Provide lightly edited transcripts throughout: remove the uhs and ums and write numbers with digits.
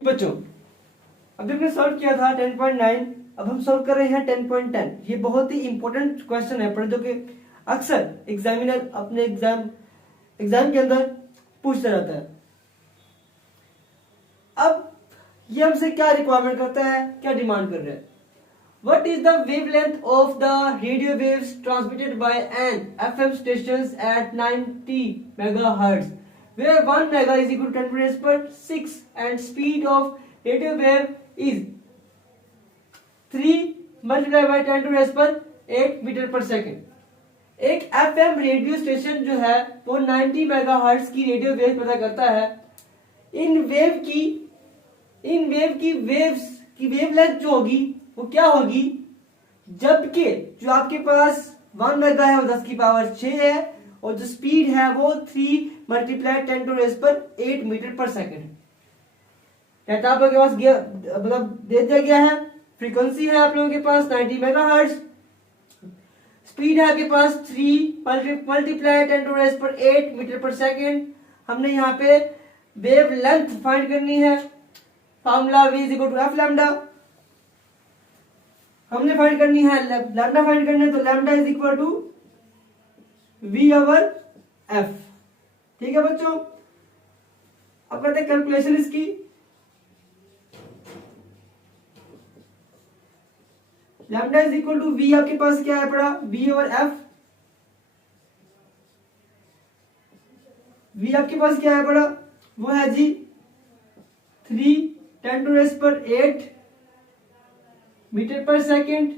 बच्चों अभी हमने सॉल्व किया था 10.9। अब हम सॉल्व कर रहे हैं 10.10। ये बहुत ही इंपॉर्टेंट क्वेश्चन है पर जो कि अक्सर एग्जामिनर अपने एग्जाम के अंदर पूछता रहता है। अब ये हमसे क्या रिक्वायरमेंट करता है, क्या डिमांड कर रहा है? What is the wavelength of the radio waves transmitted by an FM stations at 90 megahertz, where 1 mega is equal to 10 raised per 6 and speed of radio wave is 3 multiplied by 10 raised per 8 metre पर second. एक FM radio station जो है वो 90 megahertz की radio wave पैदा करता है। In wave की वेवलेंथ जो होगी वो क्या होगी, जबकि जो आपके पास 1 मेगा है वो 10 की पावर 6 है और जो स्पीड है वो 3 मल्टीप्लाई 10 टू रेज पर 8 मीटर पर सेकेंड है। आप लोगों के पास मतलब दे दिया गया है। फ्रीक्वेंसी है आप लोगों के पास 90 मेगाहर्ट्ज, स्पीड है आपके पास 3 मल्टीप्लाई 10 टू रेज पर 8 मीटर पर सेकेंड। हमने यहाँ पे वेव लेंथ फाइंड करनी है। Formula V is equal to f lambda. हमने फाइंड करनी है लैम्डा फाइंड करनी है, तो lambda is equal to V over F। ठीक है बच्चों, अब करते हैं कैलकुलेशन इसकी। Lambda is equal to V आपके पास क्या है पड़ा, V ओवर F। V आपके पास क्या है पड़ा, वो है जी 3 10 टू रेज पर 8 मीटर पर सेकेंड,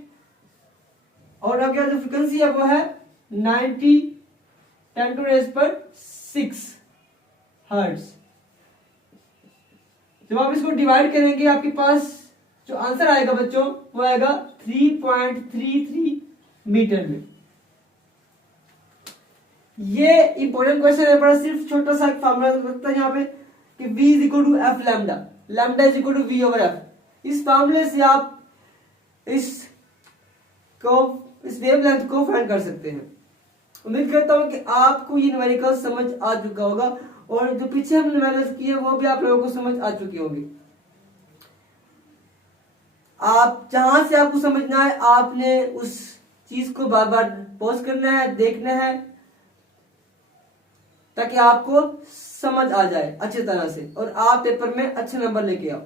और आपके जो फ्रीक्वेंसी है वो है 90 10 टू रेज पर 6 हर्ट्ज। जब आप इसको डिवाइड करेंगे आपके पास जो आंसर आएगा बच्चों वो आएगा 3.33 मीटर में। ये इंपॉर्टेंट क्वेश्चन है, बड़ा सिर्फ छोटा सा फार्मूला लगता है यहाँ पे कि V is equal to f lambda, lambda is equal to V over F। इस फार्मूले से आप इस वेवलेंथ को फाइंड कर सकते हैं। उम्मीद करता हूं कि आपको ये न्यूमेरिकल समझ आ चुका होगा और जो पीछे हमने न्यूमेरिकल्स किए वो भी आप लोगों को समझ आ चुकी होगी। आप जहां से आपको समझना है आपने उस चीज को बार बार पॉज करना है, देखना है, ताकि आपको समझ आ जाए अच्छी तरह से और आप पेपर में अच्छे नंबर लेके आओ।